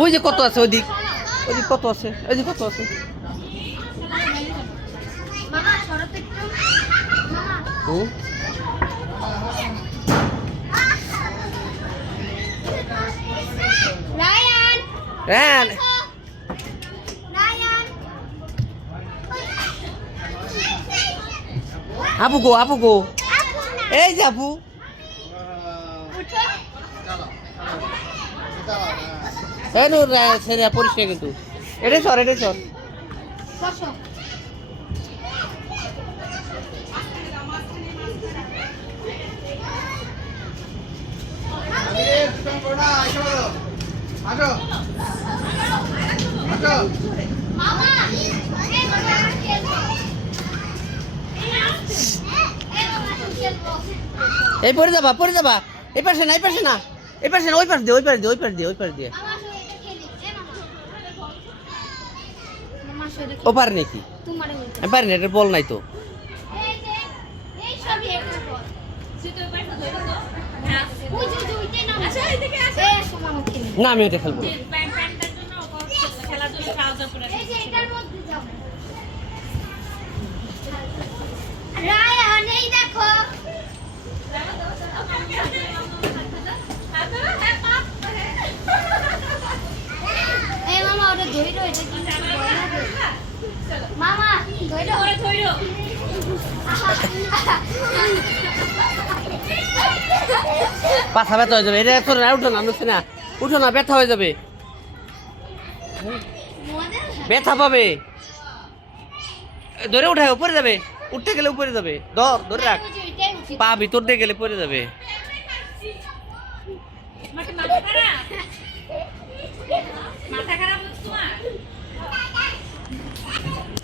ওই যে কত আছে, ওইদিক কত আছে, ওই যে কত আছে। আপু গো এই যে আপু ছেড়ে পরিষ্কার কিন্তু এটাই সর এই পরে যাবা এই পাশে না ওই পাশ দিয়ে ও পারে নাকি আমি পারি না, এটা বল নাই তো। না আমি এটা খেলবো পাছা ব্যথা হয়ে যাবে, এটা উঠো না ব্যথা হয়ে যাবে, ব্যথা পাবে। ধরে উঠায় উপরে যাবে, উঠতে গেলে উপরে যাবে, ধরে রাখ, পা ভিতর দিয়ে গেলে পড়ে যাবে। মাথা